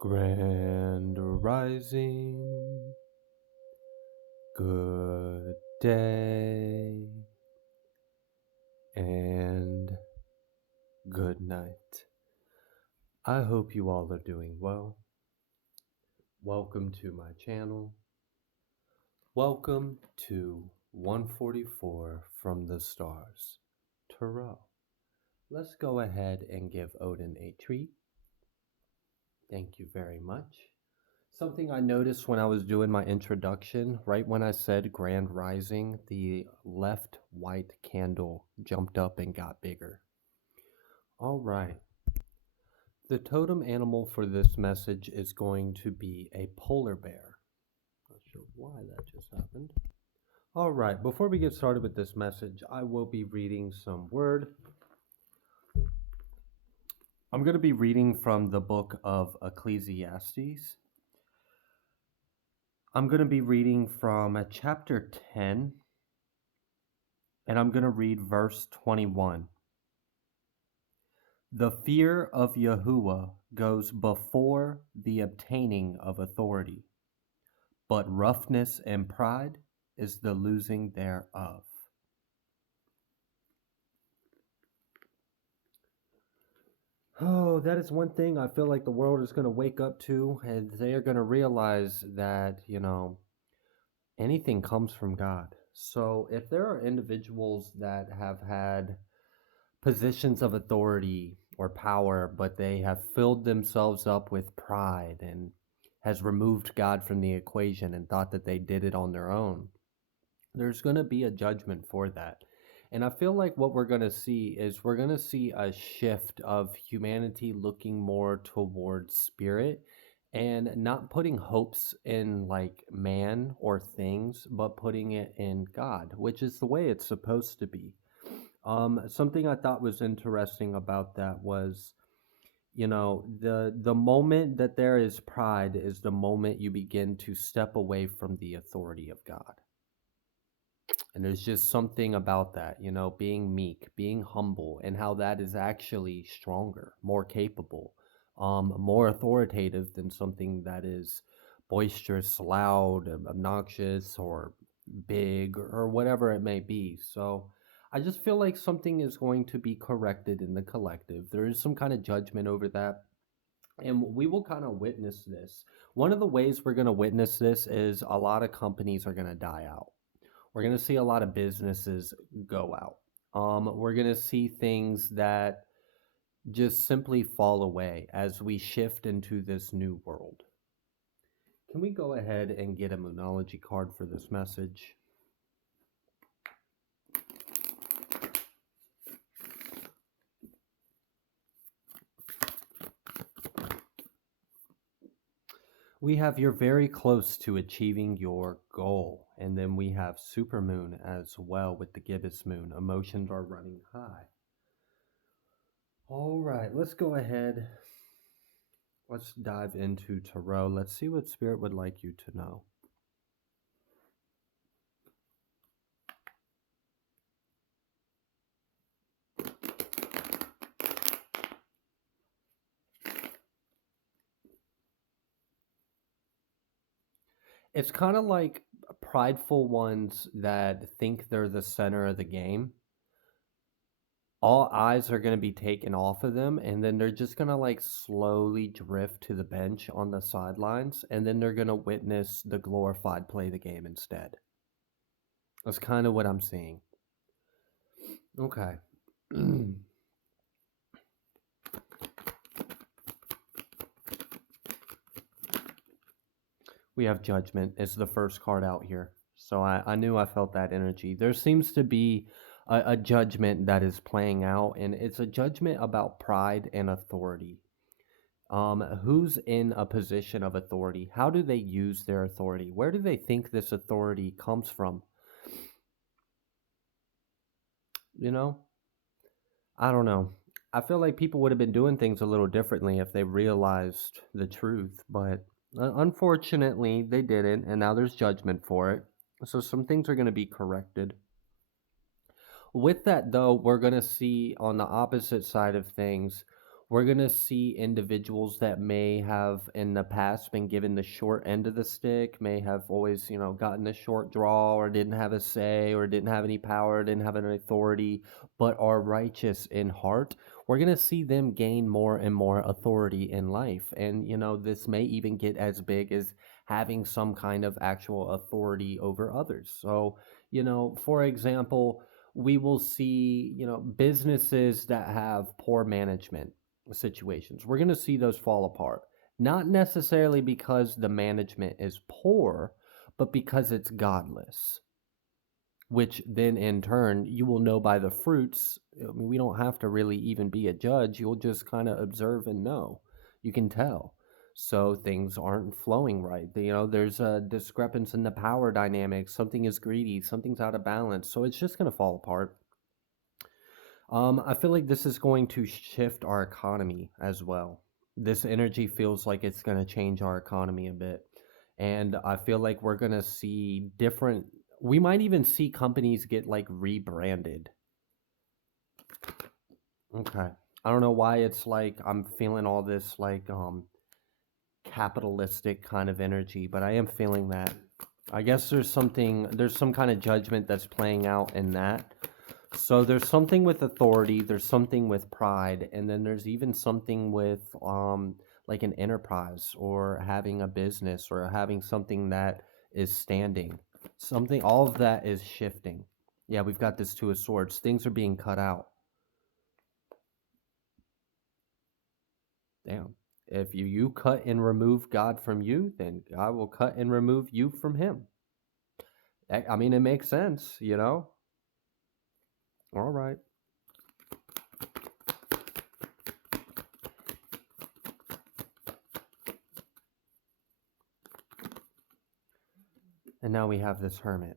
Grand rising, good day, and good night. I hope you all are doing well. Welcome to my channel. Welcome to 144 from the stars, Tarot. Let's go ahead and give Odin a treat. Thank you very much. Something I noticed when I was doing my introduction, right when I said Grand Rising, the left white candle jumped up and got bigger. All right. The totem animal for this message is going to be a polar bear. Not sure why that just happened. All right. Before we get started with this message, I will be reading some word. I'm going to be reading from the book of Ecclesiastes. I'm going to be reading from chapter 10, and I'm going to read verse 21. The fear of Yahuwah goes before the obtaining of authority, but roughness and pride is the losing thereof. Oh, that is one thing I feel like the world is going to wake up to, and they are going to realize that, anything comes from God. So if there are individuals that have had positions of authority or power, but they have filled themselves up with pride and has removed God from the equation and thought that they did it on their own, there's going to be a judgment for that. And I feel like what we're going to see is we're going to see a shift of humanity looking more towards spirit and not putting hopes in like man or things, but putting it in God, which is the way it's supposed to be. Something I thought was interesting about that was, the moment that there is pride is the moment you begin to step away from the authority of God. And there's just something about that, being meek, being humble, and how that is actually stronger, more capable, more authoritative than something that is boisterous, loud, obnoxious, or big, or whatever it may be. So I just feel like something is going to be corrected in the collective. There is some kind of judgment over that. And we will kind of witness this. One of the ways we're going to witness this is a lot of companies are going to die out. We're going to see a lot of businesses go out. We're going to see things that just simply fall away as we shift into this new world. Can we go ahead and get a Moonology card for this message? We have you're very close to achieving your goal. And then we have Supermoon as well with the gibbous moon. Emotions are running high. All right, let's go ahead. Let's dive into Tarot. Let's see what Spirit would like you to know. It's kind of like prideful ones that think they're the center of the game. All eyes are going to be taken off of them, and then they're just going to like slowly drift to the bench on the sidelines, and then they're going to witness the glorified play the game instead. That's kind of what I'm seeing. Okay. We have Judgment. It's the first card out here. So I knew I felt that energy. There seems to be a judgment that is playing out, and it's a judgment about pride and authority. Who's in a position of authority? How do they use their authority? Where do they think this authority comes from? I don't know. I feel like people would have been doing things a little differently if they realized the truth, but unfortunately they didn't, and now there's judgment for it. So some things are going to be corrected. With that, though, we're going to see on the opposite side of things, We're going to see individuals that may have in the past been given the short end of the stick, may have always, gotten the short draw or didn't have a say or didn't have any power, didn't have any authority, but are righteous in heart. We're going to see them gain more and more authority in life. And, this may even get as big as having some kind of actual authority over others. So, for example, we will see, businesses that have poor management situations. We're going to see those fall apart. Not necessarily because the management is poor, but because it's godless, which then in turn you will know by the fruits. I mean, we don't have to really even be a judge. You'll just kind of observe and know. You can tell. So things aren't flowing right. There's a discrepancy in the power dynamics. Something is greedy, something's out of balance. So it's just going to fall apart. I feel like this is going to shift our economy as well. This energy feels like it's going to change our economy a bit. And I feel like we're going to see different, we might even see companies get like rebranded. Okay. I don't know why it's like I'm feeling all this like capitalistic kind of energy, but I am feeling that. I guess there's some kind of judgment that's playing out in that. So there's something with authority, there's something with pride, and then there's even something with like an enterprise or having a business or having something that is standing. Something all of that is shifting. Yeah, we've got this Two of Swords. Things are being cut out. Damn. If you cut and remove God from you, then God will cut and remove you from him. I mean, it makes sense, All right. And now we have this Hermit.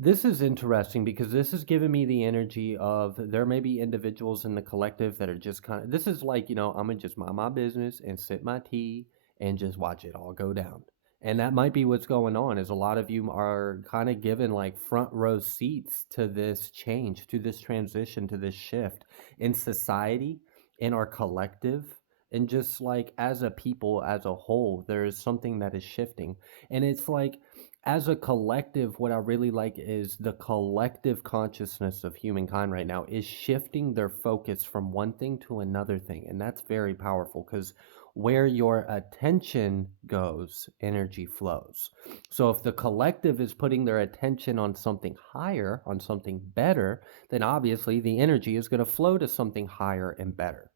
This is interesting because this is giving me the energy of there may be individuals in the collective that are just kind of, this is like, I'm going to just mind my business and sip my tea and just watch it all go down. And that might be what's going on is a lot of you are kind of given like front row seats to this change, to this transition, to this shift in society, in our collective, and just like as a people, as a whole, there is something that is shifting. And it's like, as a collective, what I really like is the collective consciousness of humankind right now is shifting their focus from one thing to another thing. And that's very powerful because where your attention goes, energy flows. So if the collective is putting their attention on something higher, on something better, then obviously the energy is going to flow to something higher and better.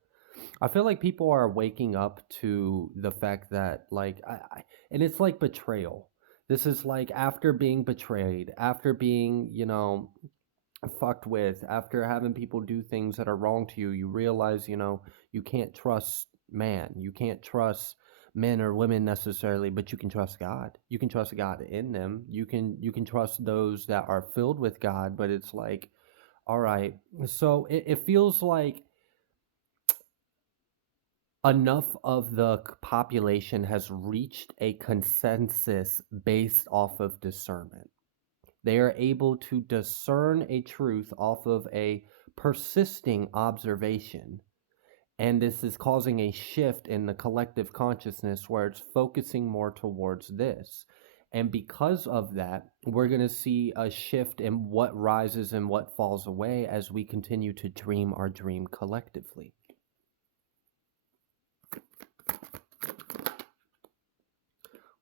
I feel like people are waking up to the fact that, like, and it's like betrayal. This is like after being betrayed, after being, fucked with, after having people do things that are wrong to you, you realize, you can't trust man. You can't trust men or women necessarily, but you can trust God. You can trust God in them. You can trust those that are filled with God, but it's like, all right. So it feels like enough of the population has reached a consensus based off of discernment. They are able to discern a truth off of a persisting observation. And this is causing a shift in the collective consciousness where it's focusing more towards this. And because of that, we're going to see a shift in what rises and what falls away as we continue to dream our dream collectively.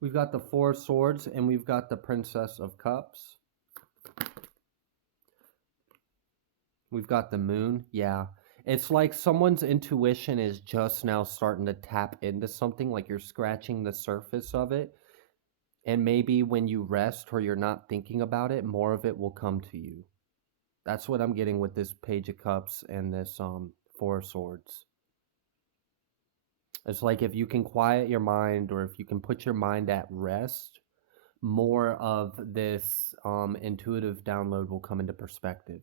We've got the Four of Swords and we've got the Princess of Cups. We've got the Moon. Yeah. It's like someone's intuition is just now starting to tap into something, like you're scratching the surface of it. And maybe when you rest or you're not thinking about it, more of it will come to you. That's what I'm getting with this Page of Cups and this Four of Swords. It's like if you can quiet your mind or if you can put your mind at rest, more of this intuitive download will come into perspective.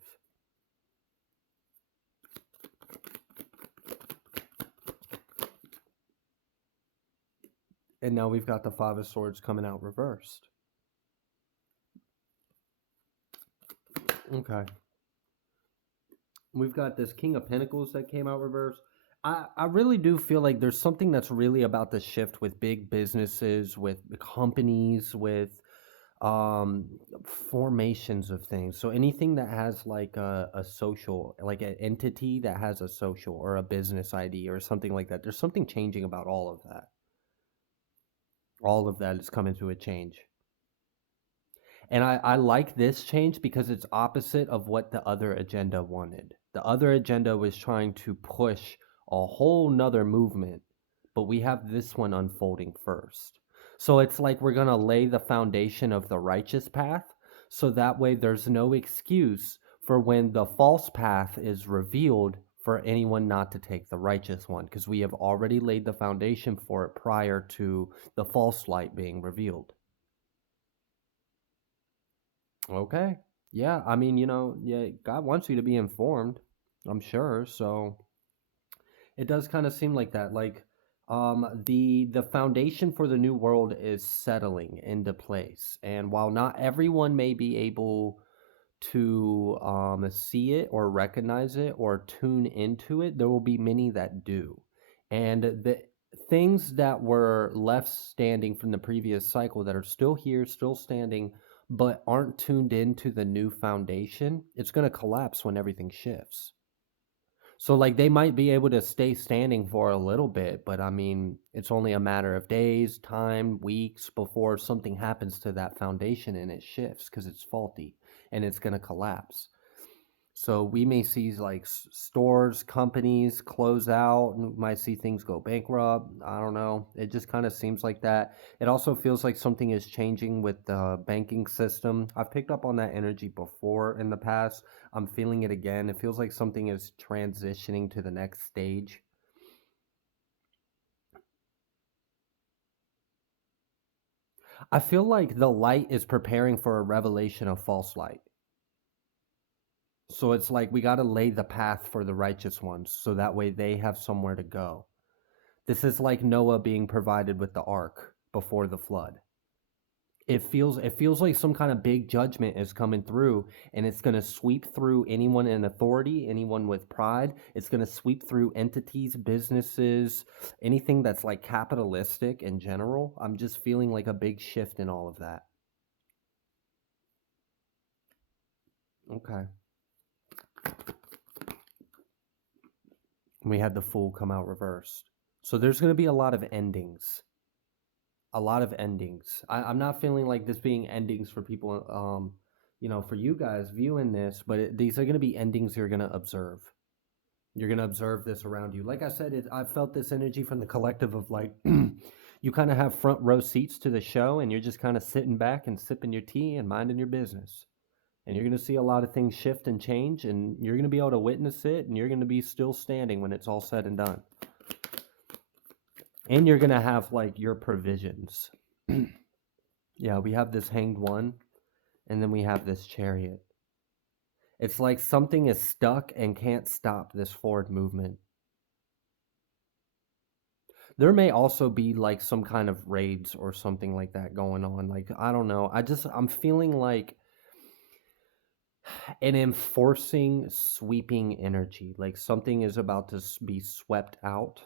And now we've got the Five of Swords coming out reversed. Okay. We've got this King of Pentacles that came out reversed. I really do feel like there's something that's really about the shift with big businesses, with companies, with um formations of things. So anything that has like a social, like an entity that has a social or a business ID or something like that, there's something changing about all of that. All of that is coming to a change. And I like this change because it's opposite of what the other agenda wanted. The other agenda was trying to push a whole nother movement, but we have this one unfolding first. So it's like we're going to lay the foundation of the righteous path. So that way there's no excuse for when the false path is revealed for anyone not to take the righteous one, because we have already laid the foundation for it prior to the false light being revealed. Okay. Yeah, I mean, yeah, God wants you to be informed, I'm sure. So it does kind of seem like that. Like the foundation for the new world is settling into place. And while not everyone may be able to see it or recognize it or tune into it, there will be many that do. And the things that were left standing from the previous cycle that are still here, still standing, but aren't tuned into the new foundation, it's going to collapse when everything shifts. So, like, they might be able to stay standing for a little bit, but I mean, it's only a matter of days, time, weeks before something happens to that foundation and it shifts because it's faulty and it's going to collapse. So we may see like stores, companies close out, and we might see things go bankrupt. I don't know. It just kind of seems like that. It also feels like something is changing with the banking system. I've picked up on that energy before in the past. I'm feeling it again. It feels like something is transitioning to the next stage. I feel like the light is preparing for a revelation of false light. So it's like we got to lay the path for the righteous ones so that way they have somewhere to go. This is like Noah being provided with the ark before the flood. It feels like some kind of big judgment is coming through, and it's going to sweep through anyone in authority, anyone with pride. It's going to sweep through entities, businesses, anything that's like capitalistic in general. I'm just feeling like a big shift in all of that. Okay. We had the fool come out reversed. So there's going to be a lot of endings. A lot of endings. I'm not feeling like this being endings for people, for you guys viewing this, but these are going to be endings you're going to observe. You're going to observe this around you. Like I said, I felt this energy from the collective of like, you kind of have front row seats to the show and you're just kind of sitting back and sipping your tea and minding your business. And you're going to see a lot of things shift and change, and you're going to be able to witness it, and you're going to be still standing when it's all said and done. And you're going to have like your provisions. Yeah, we have this hanged one, and then we have this chariot. It's like something is stuck and can't stop this forward movement. There may also be like some kind of raids or something like that going on. Like, I don't know. I'm feeling like an enforcing, sweeping energy. Like something is about to be swept out.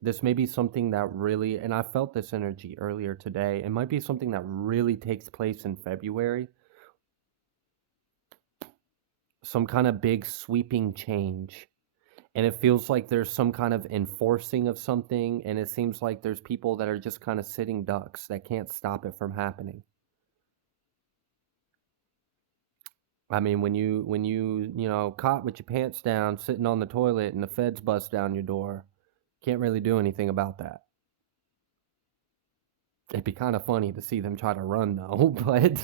This may be something that really, and I felt this energy earlier today. It might be something that really takes place in February. Some kind of big sweeping change. And it feels like there's some kind of enforcing of something. And it seems like there's people that are just kind of sitting ducks that can't stop it from happening. I mean, when you caught with your pants down, sitting on the toilet, and the feds bust down your door, can't really do anything about that. It'd be kind of funny to see them try to run though, but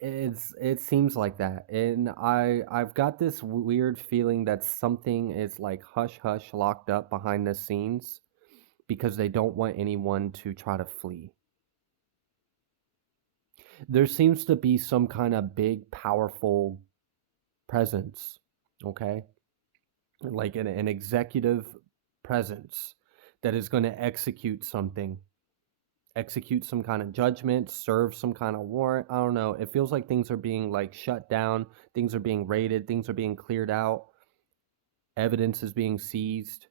it seems like that. And I've got this weird feeling that something is like hush hush locked up behind the scenes because they don't want anyone to try to flee. There seems to be some kind of big powerful presence, okay? Like an executive presence that is going to execute some kind of judgment, serve some kind of warrant. I don't know. It feels like things are being like shut down, things are being raided, things are being cleared out. Evidence is being seized.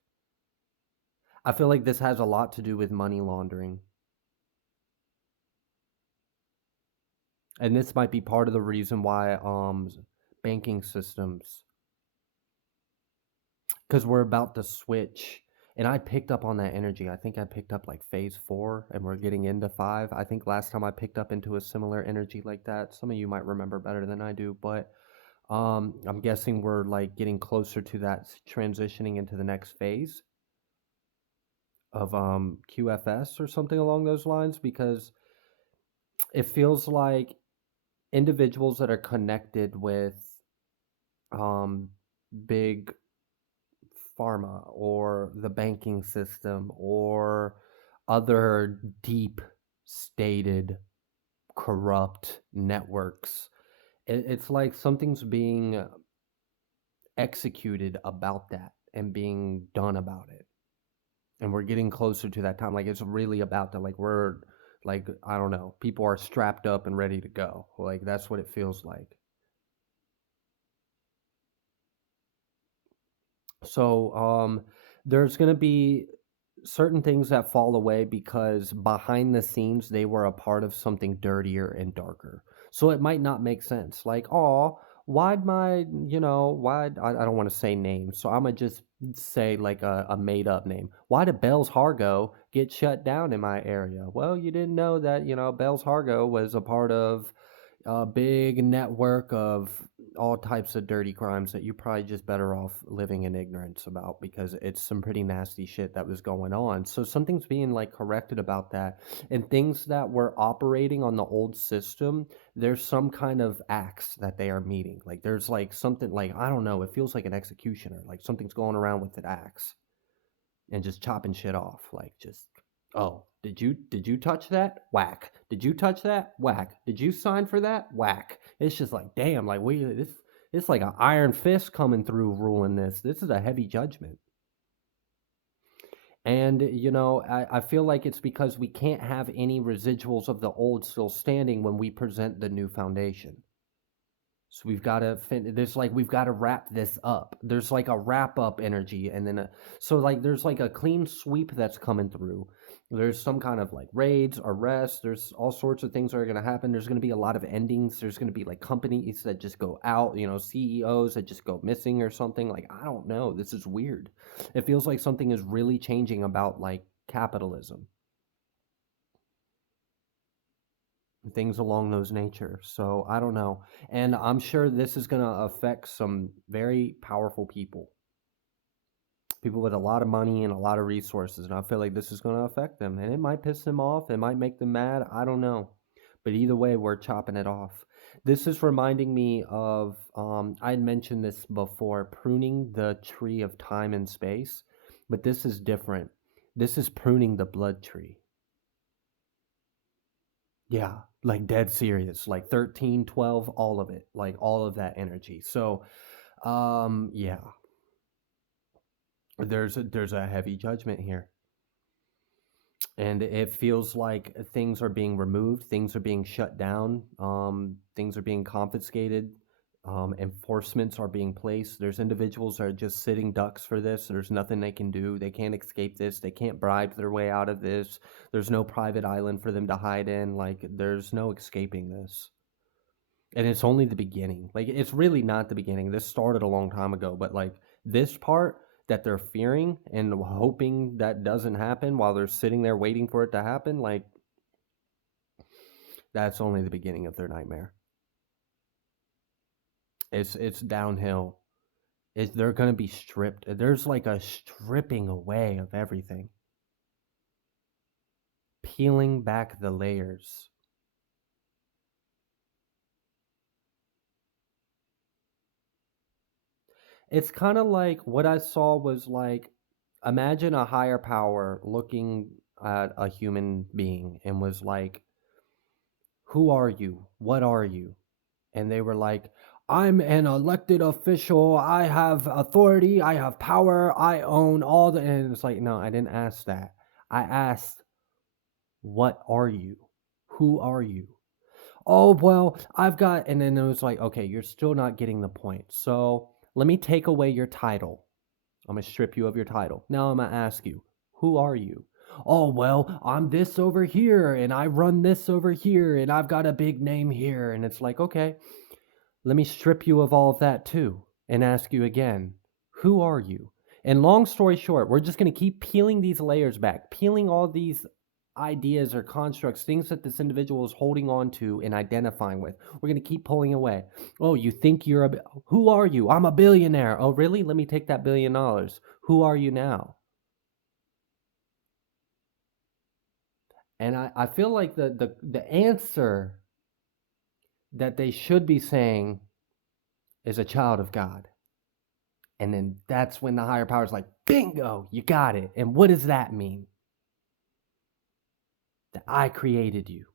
I feel like this has a lot to do with money laundering. And this might be part of the reason why banking systems, because we're about to switch. And I picked up on that energy. I think I picked up like phase 4 and we're getting into 5. I think last time I picked up into a similar energy like that. Some of you might remember better than I do, but I'm guessing we're like getting closer to that transitioning into the next phase of QFS or something along those lines, because it feels like individuals that are connected with um big pharma or the banking system or other deep stated corrupt networks, it's like something's being executed about that and being done about it, and we're getting closer to that time. Like it's really about to, like, we're like, I don't know, people are strapped up and ready to go. Like that's what it feels like. So there's going to be certain things that fall away because behind the scenes they were a part of something dirtier and darker. So it might not make sense. Like, oh, why'd my, why, I don't want to say names. So I'm going to just say like a made up name. Why did Bell's Hargo get shut down in my area? Well, you didn't know that, Bell's Hargo was a part of a big network of all types of dirty crimes that you're probably just better off living in ignorance about, because it's some pretty nasty shit that was going on. So something's being like corrected about that. And things that were operating on the old system, there's some kind of axe that they are meeting. Like there's like something, like, I don't know, it feels like an executioner. Like something's going around with an axe and just chopping shit off. Like just, oh, did you touch that? Whack. Did you touch that? Whack. Did you sign for that? Whack. It's just like, damn, like it's like an iron fist coming through ruling this. This is a heavy judgment. And I feel like it's because we can't have any residuals of the old still standing when we present the new foundation. So we've got to there's like, we've got to wrap this up. There's like a wrap up energy, and then so like there's like a clean sweep that's coming through. There's some kind of like raids, arrests. There's all sorts of things that are going to happen. There's going to be a lot of endings. There's going to be like companies that just go out, CEOs that just go missing or something. Like, I don't know. This is weird. It feels like something is really changing about like capitalism, things along those nature. So I don't know. And I'm sure this is going to affect some very powerful people with a lot of money and a lot of resources. And I feel like this is going to affect them. And it might piss them off. It might make them mad. I don't know. But either way, we're chopping it off. This is reminding me of, I had mentioned this before, pruning the tree of time and space. But this is different. This is pruning the blood tree. Yeah, like dead serious, like 13, 12, all of it, like all of that energy. So, yeah, there's a heavy judgment here. And it feels like things are being removed, things are being shut down, things are being confiscated, enforcements are being placed. There's individuals that are just sitting ducks for this. There's nothing they can do. They can't escape this. They can't bribe their way out of this. There's no private island for them to hide in. Like, there's no escaping this. And it's only the beginning. Like, it's really not the beginning. This started a long time ago, but like this part that they're fearing and hoping that doesn't happen while they're sitting there waiting for it to happen, like, that's only the beginning of their nightmare. It's downhill. They're going to be stripped. There's like a stripping away of everything. Peeling back the layers. It's kind of like what I saw was like, imagine a higher power looking at a human being and was like, who are you? What are you? And they were like, I'm an elected official. I have authority. I have power. I own all the. And it's like, no, I didn't ask that. I asked, what are you? Who are you? Oh, well, I've got. And then it was like, okay, you're still not getting the point. So let me take away your title. I'm going to strip you of your title. Now I'm going to ask you, who are you? Oh, well, I'm this over here and I run this over here and I've got a big name here. And it's like, okay, let me strip you of all of that too and ask you again, who are you? And long story short, we're just going to keep peeling these layers back, peeling all these ideas or constructs, things that this individual is holding on to and identifying with. We're going to keep pulling away. Oh, you think you're who are you? I'm a billionaire. Oh, really? Let me take that $1 billion. Who are you now? And I feel like the answer that they should be saying is a child of God. And then that's when the higher power is like, bingo, you got it. And what does that mean? That I created you.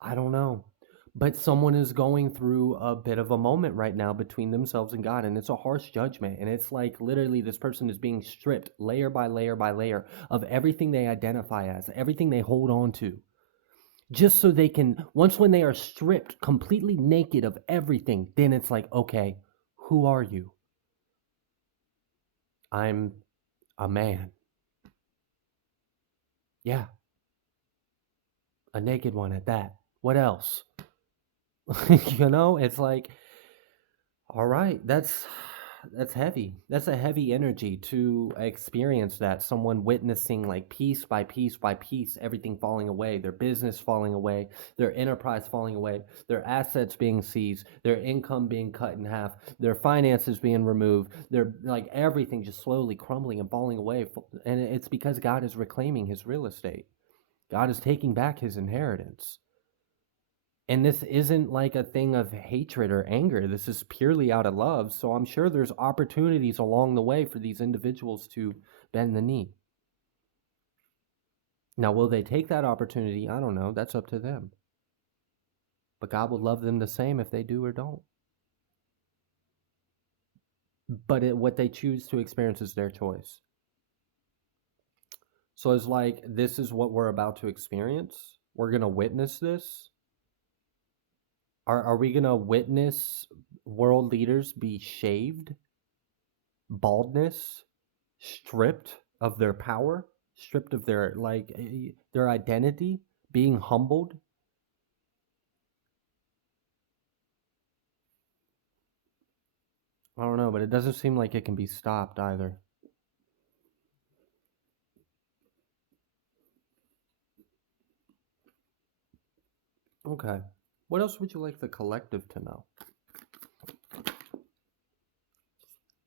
I don't know. But someone is going through a bit of a moment right now between themselves and God. And it's a harsh judgment. And it's like literally this person is being stripped layer by layer by layer of everything they identify as, everything they hold on to. Just so they can, once when they are stripped completely naked of everything, then it's like, okay, who are you? I'm a man. Yeah, a naked one at that. What else? It's like, all right, that's heavy. That's a heavy energy to experience that. Someone witnessing like piece by piece by piece, everything falling away, their business falling away, their enterprise falling away, their assets being seized, their income being cut in half, their finances being removed, their like everything just slowly crumbling and falling away. And it's because God is reclaiming his real estate. God is taking back his inheritance. And this isn't like a thing of hatred or anger. This is purely out of love. So I'm sure there's opportunities along the way for these individuals to bend the knee. Now, will they take that opportunity? I don't know. That's up to them. But God will love them the same if they do or don't. But what they choose to experience is their choice. So it's like, this is what we're about to experience. We're going to witness this. Are we going to witness world leaders be shaved? Baldness? Stripped of their power, stripped of their their identity, being humbled? I don't know, but it doesn't seem like it can be stopped either. Okay. What else would you like the collective to know?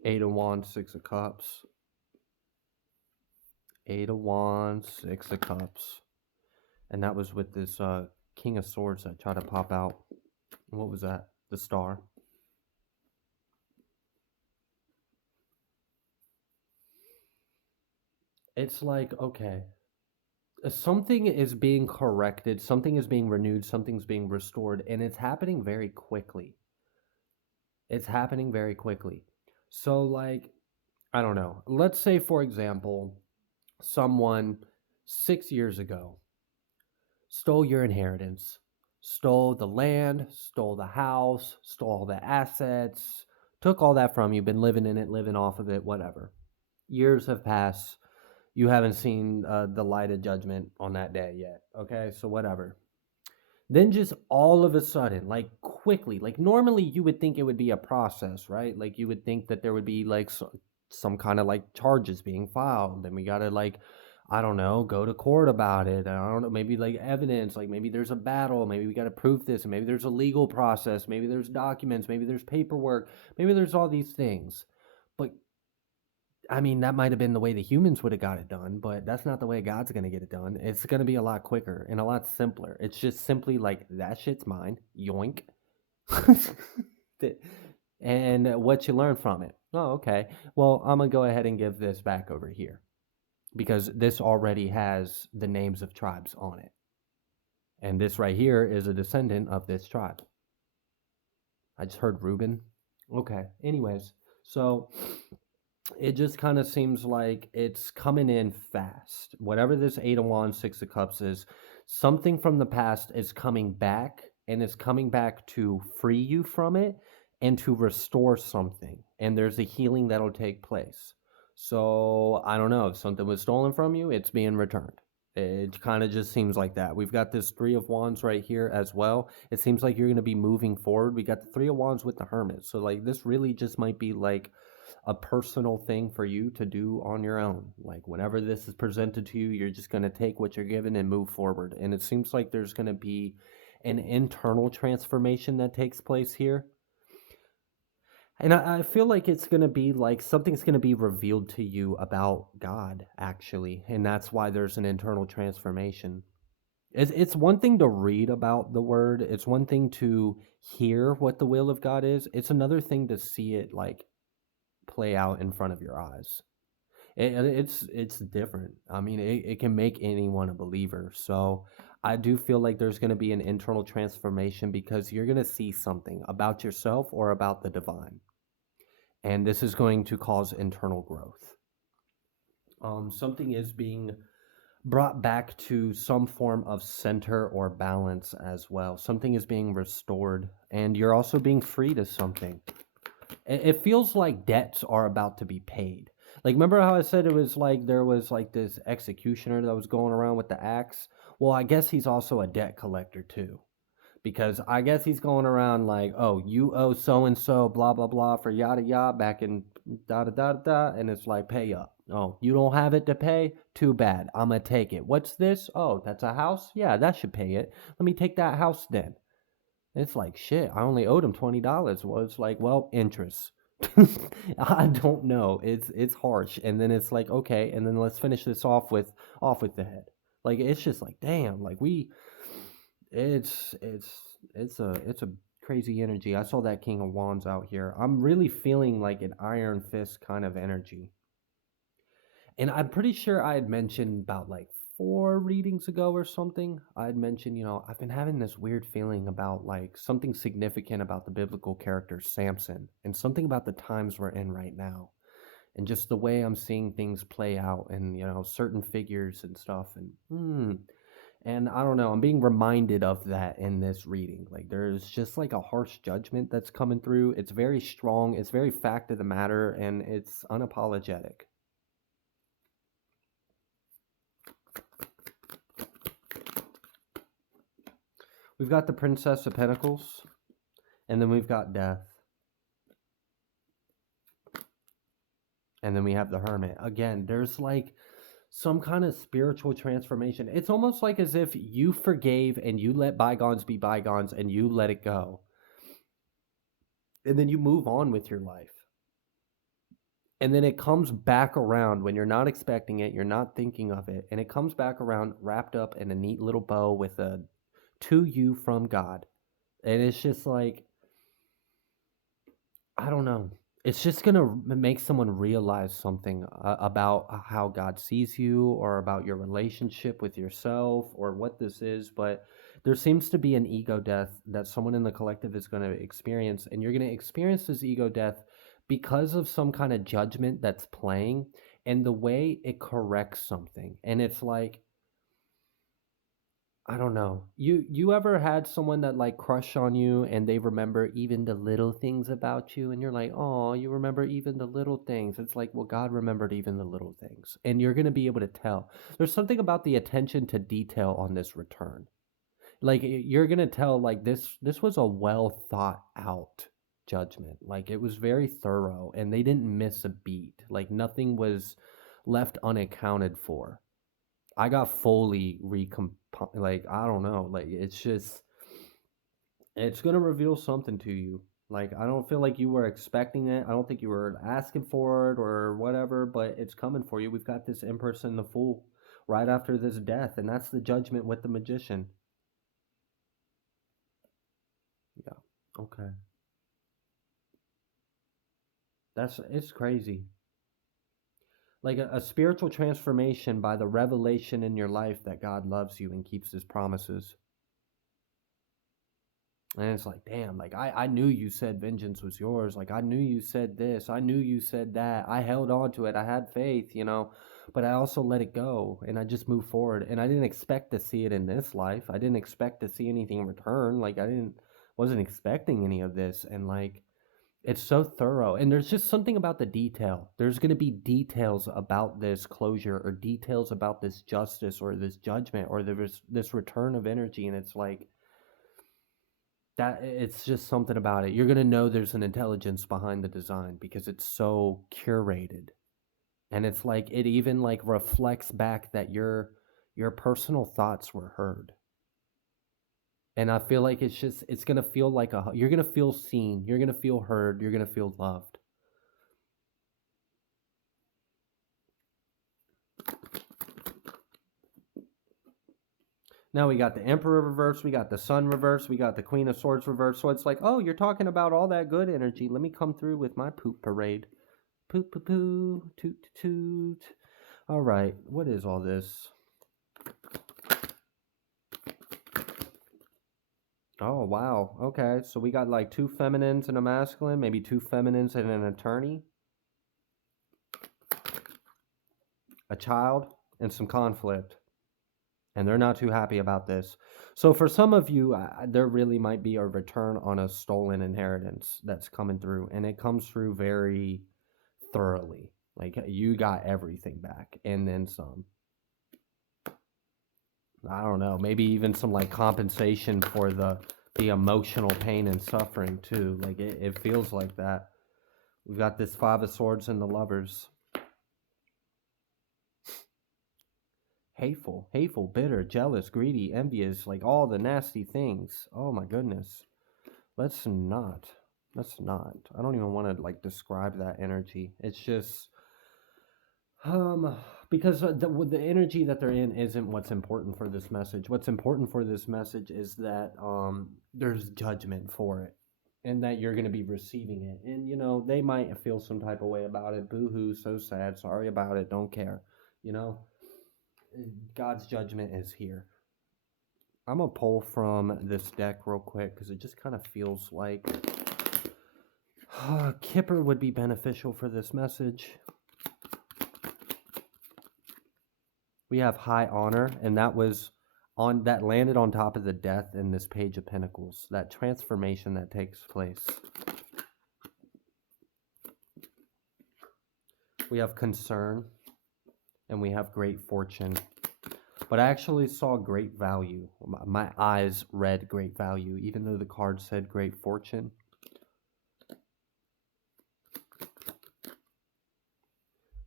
Eight of Wands, Six of Cups. Eight of Wands, Six of Cups. And that was with this King of Swords that tried to pop out. What was that? The Star. It's like, okay, something is being corrected, something is being renewed, something's being restored, and it's happening very quickly. It's happening very quickly. So, like, I don't know. Let's say, for example, someone 6 years ago stole your inheritance, stole the land, stole the house, stole all the assets, took all that from you, been living in it, living off of it, whatever. Years have passed. You haven't seen the light of judgment on that day yet. Okay, so whatever. Then just all of a sudden, like quickly, like normally you would think it would be a process, right? Like you would think that there would be like some kind of like charges being filed. Then we got to like, I don't know, go to court about it. I don't know, maybe like evidence, like maybe there's a battle, maybe we got to prove this, and maybe there's a legal process, maybe there's documents, maybe there's paperwork, maybe there's all these things. But I mean, that might have been the way the humans would have got it done, but that's not the way God's going to get it done. It's going to be a lot quicker and a lot simpler. It's just simply like, that shit's mine. Yoink. And what you learn from it. Oh, okay. Well, I'm going to go ahead and give this back over here because this already has the names of tribes on it. And this right here is a descendant of this tribe. I just heard Reuben. Okay. Anyways, so it just kind of seems like it's coming in fast. Whatever this Eight of Wands, Six of Cups is, something from the past is coming back, and it's coming back to free you from it. and to restore something. And there's a healing that'll take place. So I don't know if something was stolen from you, it's being returned. It kind of just seems like that. We've got this Three of Wands right here as well. It seems like you're going to be moving forward. We got the Three of Wands with the Hermit. So, like, this really just might be like a personal thing for you to do on your own. Like, whenever this is presented to you, you're just going to take what you're given and move forward. And it seems like there's going to be an internal transformation that takes place here. And I feel like it's going to be like something's going to be revealed to you about God, actually. And that's why there's an internal transformation. It's one thing to read about the word, it's one thing to hear what the will of God is. It's another thing to see it like play out in front of your eyes. It's different. I mean, it can make anyone a believer. So I do feel like there's going to be an internal transformation because you're going to see something about yourself or about the divine. And this is going to cause internal growth. Something is being brought back to some form of center or balance as well. Something is being restored, and you're also being freed of something. It feels like debts are about to be paid. Like, remember how I said it was like there was like this executioner that was going around with the axe? Well, I guess he's also a debt collector too. Because I guess he's going around like, oh, you owe so and so, blah, blah, blah, for yada, yada, back in da, da, da, da. And it's like, pay up. Oh, you don't have it to pay? Too bad. I'm going to take it. What's this? Oh, that's a house? Yeah, that should pay it. Let me take that house then. It's like, shit, I only owed him $20. Well, it's like, well, interest. I don't know. It's harsh. And then it's like, okay, and then let's finish this off with the head. Like, it's just like, damn, like it's it's it's a crazy energy. I saw that King of Wands out here. I'm really feeling like an Iron Fist kind of energy. And I'm pretty sure I had mentioned about like 4 readings ago or something. I had mentioned, I've been having this weird feeling about like something significant about the biblical character Samson and something about the times we're in right now. And just the way I'm seeing things play out and, certain figures and stuff. And I don't know, I'm being reminded of that in this reading. Like, there's just like a harsh judgment that's coming through. It's very strong, it's very fact of the matter, and it's unapologetic. We've got the Princess of Pentacles, and then we've got Death. And then we have the Hermit. Again, there's like some kind of spiritual transformation. It's almost like as if you forgave and you let bygones be bygones and you let it go. And then you move on with your life. And then it comes back around when you're not expecting it, you're not thinking of it, and it comes back around wrapped up in a neat little bow with a to you from God. And it's just like, I don't know. It's just going to make someone realize something about how God sees you or about your relationship with yourself or what this is. But there seems to be an ego death that someone in the collective is going to experience. And you're going to experience this ego death because of some kind of judgment that's playing and the way it corrects something. And it's like, I don't know. You ever had someone that like crush on you and they remember even the little things about you and you're like, "Oh, you remember even the little things." It's like, "Well, God remembered even the little things." And you're going to be able to tell. There's something about the attention to detail on this return. Like you're going to tell like this was a well thought out judgment. Like it was very thorough and they didn't miss a beat. Like nothing was left unaccounted for. I got fully like I don't know, like it's gonna reveal something to you. Like I don't feel like you were expecting it. I don't think you were asking for it or whatever, but it's coming for you. We've got this Empress and the Fool right after this death, and that's the judgment with the Magician. Yeah. Okay. It's crazy. Like a spiritual transformation by the revelation in your life that God loves you and keeps his promises. And it's like, damn, like I knew you said vengeance was yours. Like I knew you said this. I knew you said that. I held on to it. I had faith, but I also let it go and I just moved forward. And I didn't expect to see it in this life. I didn't expect to see anything in return. Like wasn't expecting any of this. And like It's so thorough, and there's just something about the detail. There's going to be details about this closure, or details about this justice, or this judgment, or this return of energy, and it's like that. It's just something about it. You're going to know there's an intelligence behind the design because it's so curated, and it's like it even like reflects back that your personal thoughts were heard. And I feel like it's gonna feel like you're gonna feel seen, you're gonna feel heard, you're gonna feel loved. Now we got the Emperor reverse, we got the Sun reverse, we got the Queen of Swords reverse. So it's like, oh, you're talking about all that good energy. Let me come through with my poop parade. Poop poo poo, toot toot. All right, what is all this? Oh wow. Okay, so we got like two feminines and a masculine, maybe two feminines and an attorney, a child, and some conflict. And they're not too happy about this. So for some of you, there really might be a return on a stolen inheritance that's coming through, and it comes through very thoroughly. Like you got everything back, and then some. I don't know, maybe even some like compensation for the emotional pain and suffering too. Like it feels like that. We've got this Five of Swords and the Lovers. Hateful, bitter, jealous, greedy, envious, like all the nasty things. Oh my goodness. Let's not. Let's not. I don't even want to like describe that energy. It's just um because the energy that they're in isn't what's important for this message. What's important for this message is that there's judgment for it, and that you're going to be receiving it. And they might feel some type of way about it. Boo-hoo, so sad, sorry about it, don't care. You know, God's judgment is here. I'm gonna pull from this deck real quick because it just kind of feels like Kipper would be beneficial for this message. We have High Honor, and that landed on top of the Death in this Page of Pentacles. That transformation that takes place. We have Concern, and we have Great Fortune. But I actually saw Great Value. My eyes read Great Value, even though the card said Great Fortune.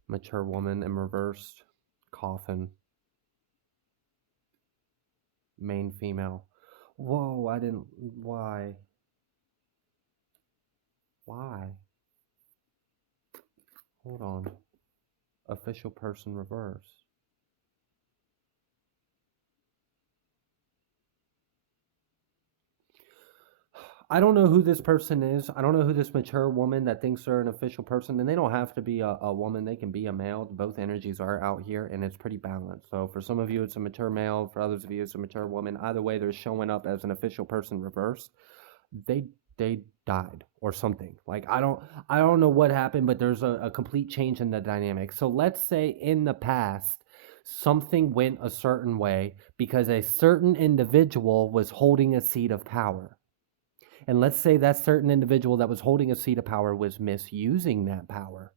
Mature Woman in reversed. Coffin. Main female. Whoa, I didn't... Why? Why? Hold on. Official person reverse. I don't know who this person is. I don't know who this mature woman that thinks they're an official person. And they don't have to be a woman. They can be a male. Both energies are out here, and it's pretty balanced. So for some of you, it's a mature male. For others of you, it's a mature woman. Either way, they're showing up as an official person reversed. They died or something. Like I don't know what happened, but there's a complete change in the dynamic. So let's say in the past something went a certain way because a certain individual was holding a seat of power. And let's say that certain individual that was holding a seat of power was misusing that power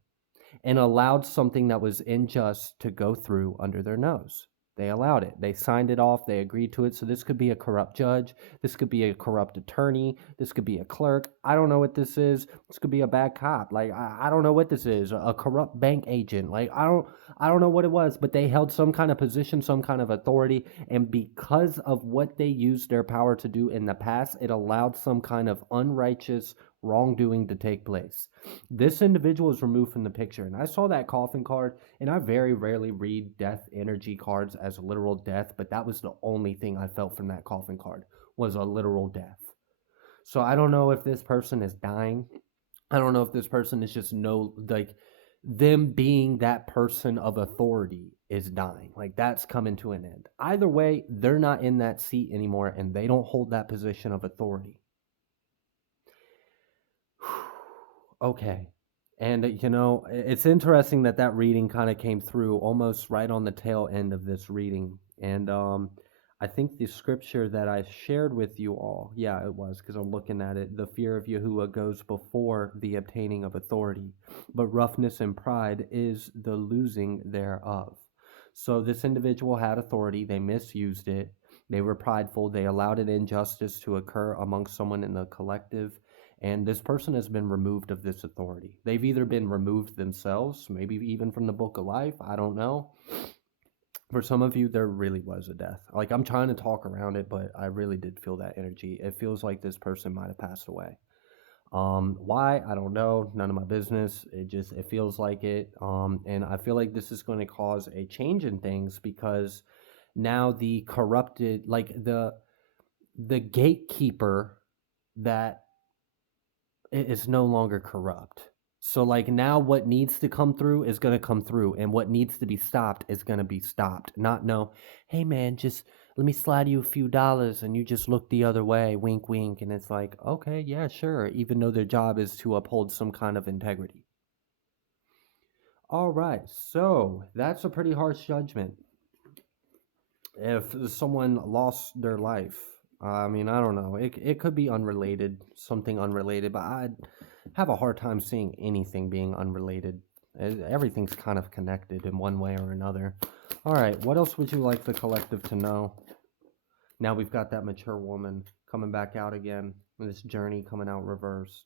and allowed something that was unjust to go through under their nose. They allowed it. They signed it off. They agreed to it. So this could be a corrupt judge. This could be a corrupt attorney. This could be a clerk. I don't know what this is. This could be a bad cop. Like I don't know what this is. A corrupt bank agent. Like I don't know what it was, but they held some kind of position, some kind of authority, and because of what they used their power to do in the past, it allowed some kind of unrighteous wrongdoing to take place. This individual is removed from the picture, and I saw that coffin card, and I very rarely read death energy cards as literal death, but that was the only thing I felt from that coffin card was a literal death. So I don't know if this person is dying. I don't know if this person is just them being that person of authority is dying. Like that's coming to an end. Either way, they're not in that seat anymore, and they don't hold that position of authority. Okay. And, it's interesting that reading kind of came through almost right on the tail end of this reading. And I think the scripture that I shared with you all, yeah, it was because I'm looking at it. The fear of Yahuwah goes before the obtaining of authority, but roughness and pride is the losing thereof. So this individual had authority, they misused it, they were prideful, they allowed an injustice to occur amongst someone in the collective, and this person has been removed of this authority. They've either been removed themselves, maybe even from the book of life, I don't know. For some of you, there really was a death. Like, I'm trying to talk around it, but I really did feel that energy. It feels like this person might have passed away. Why? I don't know. None of my business. It feels like it. And I feel like this is going to cause a change in things because now the corrupted, like the gatekeeper that is no longer corrupt. So like now what needs to come through is going to come through and what needs to be stopped is going to be stopped. Not no, hey man, just let me slide you a few dollars and you just look the other way, wink wink, and it's like, okay, yeah, sure, even though their job is to uphold some kind of integrity. All right. So, that's a pretty harsh judgment. If someone lost their life, I mean, I don't know. It could be unrelated, something unrelated, but I'd have a hard time seeing anything being unrelated. Everything's kind of connected in one way or another. All right, what else would you like the collective to know? Now we've got that mature woman coming back out again, this journey coming out reversed.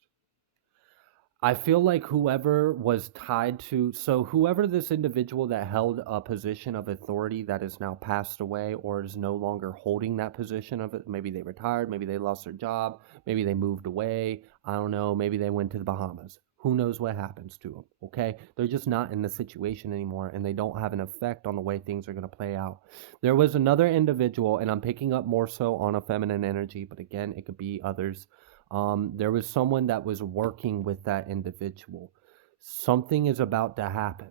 I feel like whoever was tied to, so whoever this individual that held a position of authority that is now passed away or is no longer holding that position of it, maybe they retired, maybe they lost their job, maybe they moved away, I don't know, maybe they went to the Bahamas. Who knows what happens to them, okay? They're just not in the situation anymore and they don't have an effect on the way things are going to play out. There was another individual, and I'm picking up more so on a feminine energy, but again, it could be others. There was someone that was working with that individual. Something is about to happen.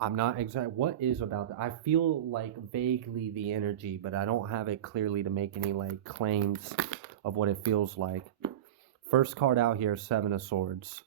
I'm not exact. What is about to, I feel like vaguely the energy, but I don't have it clearly to make any like claims of what it feels like. First card out here, Seven of Swords.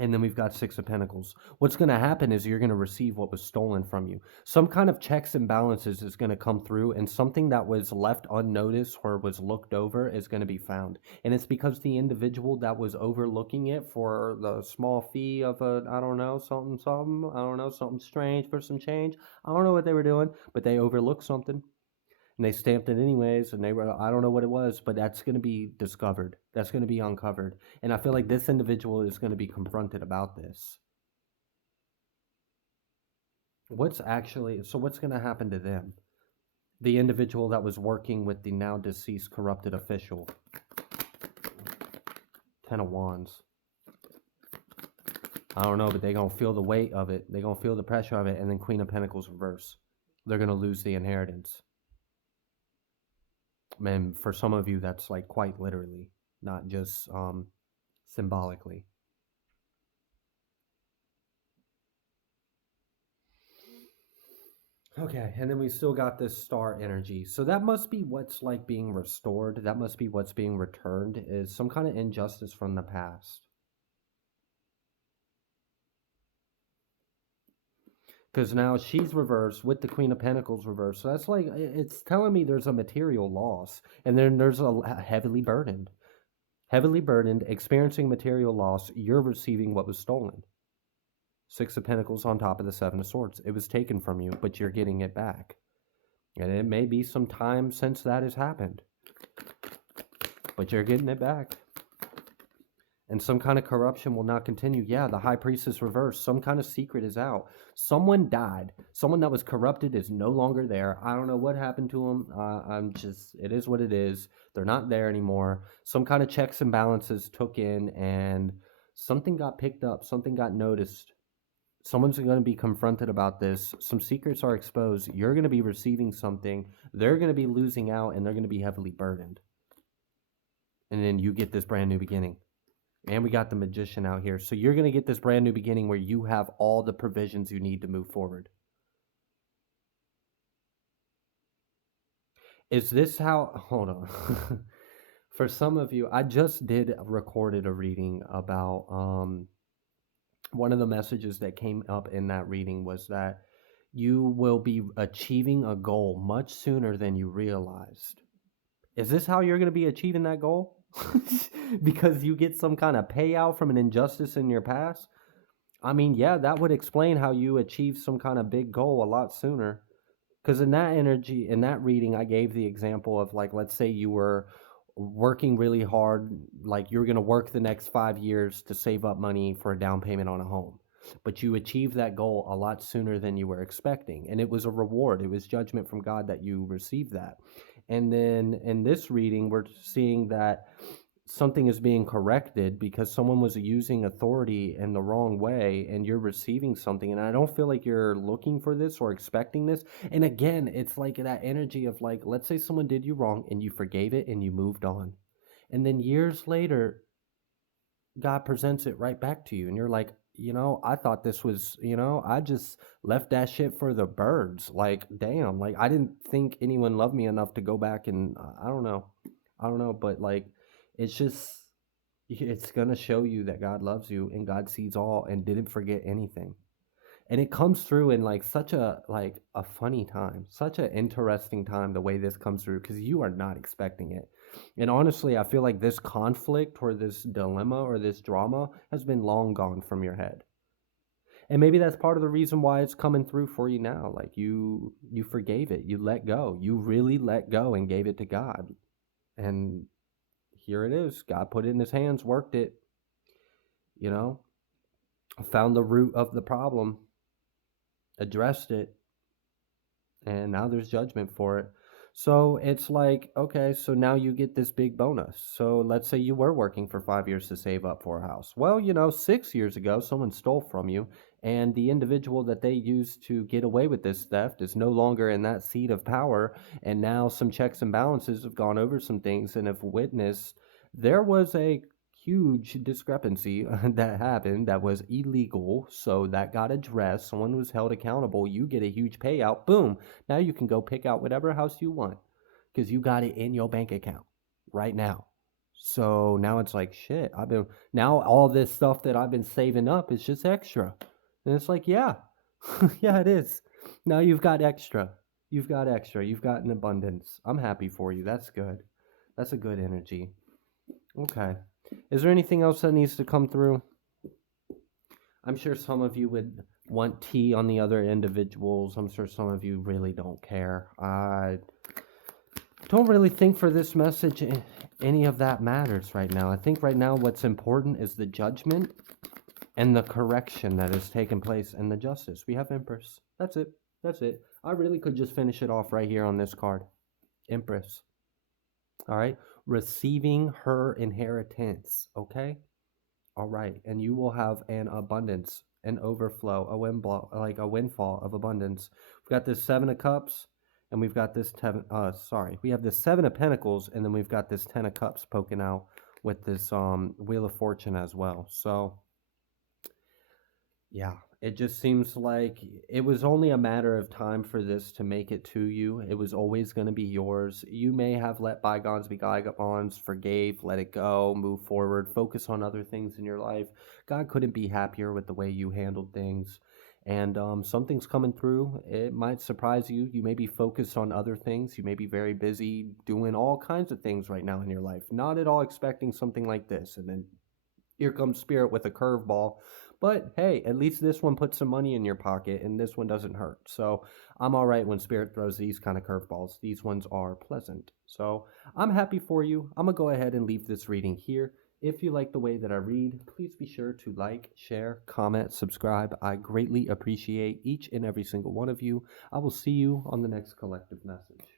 And then we've got Six of Pentacles. What's going to happen is you're going to receive what was stolen from you. Some kind of checks and balances is going to come through, and something that was left unnoticed or was looked over is going to be found. And it's because the individual that was overlooking it for the small fee of I don't know, something, I don't know, something strange for some change. I don't know what they were doing, but they overlooked something and they stamped it anyways, and they were, I don't know what it was, but that's going to be discovered, that's going to be uncovered, and I feel like this individual is going to be confronted about this. What's going to happen to them, the individual that was working with the now deceased corrupted official? Ten of Wands. I don't know, but they're going to feel the weight of it, they're going to feel the pressure of it, and then Queen of Pentacles reverse. They're going to lose the inheritance. And for some of you, that's like quite literally, not just symbolically. Okay, and then we still got this star energy. So that must be what's like being restored. That must be what's being returned, is some kind of injustice from the past. Because now she's reversed with the Queen of Pentacles reversed. So that's like, it's telling me there's a material loss. And then there's a heavily burdened. Heavily burdened, experiencing material loss, you're receiving what was stolen. Six of Pentacles on top of the Seven of Swords. It was taken from you, but you're getting it back. And it may be some time since that has happened, but you're getting it back. And some kind of corruption will not continue. Yeah, the High Priestess reversed. Some kind of secret is out. Someone died. Someone that was corrupted is no longer there. I don't know what happened to them. It is what it is. They're not there anymore. Some kind of checks and balances took in, and something got picked up. Something got noticed. Someone's going to be confronted about this. Some secrets are exposed. You're going to be receiving something. They're going to be losing out, and they're going to be heavily burdened. And then you get this brand new beginning. And we got the Magician out here. So you're going to get this brand new beginning where you have all the provisions you need to move forward. Is this how... Hold on. For some of you, I just recorded a reading about... one of the messages that came up in that reading was that you will be achieving a goal much sooner than you realized. Is this how you're going to be achieving that goal? Because you get some kind of payout from an injustice in your past? I mean, yeah, that would explain how you achieve some kind of big goal a lot sooner. Because in that energy, in that reading, I gave the example of, like, let's say you were working really hard, like you're going to work the next 5 years to save up money for a down payment on a home. But you achieved that goal a lot sooner than you were expecting. And it was a reward, it was judgment from God that you received that. And then in this reading, we're seeing that something is being corrected because someone was using authority in the wrong way and you're receiving something, and I don't feel like you're looking for this or expecting this. And again, it's like that energy of, like, let's say someone did you wrong and you forgave it and you moved on, and then years later God presents it right back to you and you're like, I thought this was, I just left that shit for the birds. Like, damn, like I didn't think anyone loved me enough to go back and I don't know, but like it's just it's going to show you that God loves you and God sees all and didn't forget anything. And it comes through in like such a funny time, such an interesting time, the way this comes through, because you are not expecting it. And honestly, I feel like this conflict or this dilemma or this drama has been long gone from your head. And maybe that's part of the reason why it's coming through for you now. Like you forgave it, you let go, you really let go and gave it to God. And here it is. God put it in his hands, worked it, you know, found the root of the problem, addressed it, and now there's judgment for it. So it's like, okay, so now you get this big bonus. So let's say you were working for 5 years to save up for a house. Well, 6 years ago, someone stole from you, and the individual that they used to get away with this theft is no longer in that seat of power. And now some checks and balances have gone over some things and have witnessed there was a huge discrepancy that happened that was illegal. So that got addressed. Someone was held accountable. You get a huge payout. Boom. Now you can go pick out whatever house you want because you got it in your bank account right now. So now it's like, shit, now all this stuff that I've been saving up is just extra. And it's like, yeah, yeah, it is. Now you've got extra. You've got extra. You've got an abundance. I'm happy for you. That's good. That's a good energy. Okay. Is there anything else that needs to come through? I'm sure some of you would want tea on the other individuals. I'm sure some of you really don't care. I don't really think for this message any of that matters right now. I think right now what's important is the judgment and the correction that has taken place and the justice. We have Empress. That's it. That's it. I really could just finish it off right here on this card. Empress. All right. Receiving her inheritance. Okay. All right. And you will have an abundance, an overflow, like a windfall of abundance. We've got this 7 of Cups and we've got this we have this 7 of Pentacles, and then we've got this 10 of Cups poking out with this Wheel of Fortune as well. So yeah, it just seems like it was only a matter of time for this to make it to you. It was always going to be yours. You may have let bygones be bygones, forgave, let it go, move forward, focus on other things in your life. God couldn't be happier with the way you handled things. And something's coming through. It might surprise you. You may be focused on other things. You may be very busy doing all kinds of things right now in your life, not at all expecting something like this. And then here comes Spirit with a curveball. But hey, at least this one puts some money in your pocket and this one doesn't hurt. So I'm all right when Spirit throws these kind of curveballs. These ones are pleasant. So I'm happy for you. I'm going to go ahead and leave this reading here. If you like the way that I read, please be sure to like, share, comment, subscribe. I greatly appreciate each and every single one of you. I will see you on the next collective message.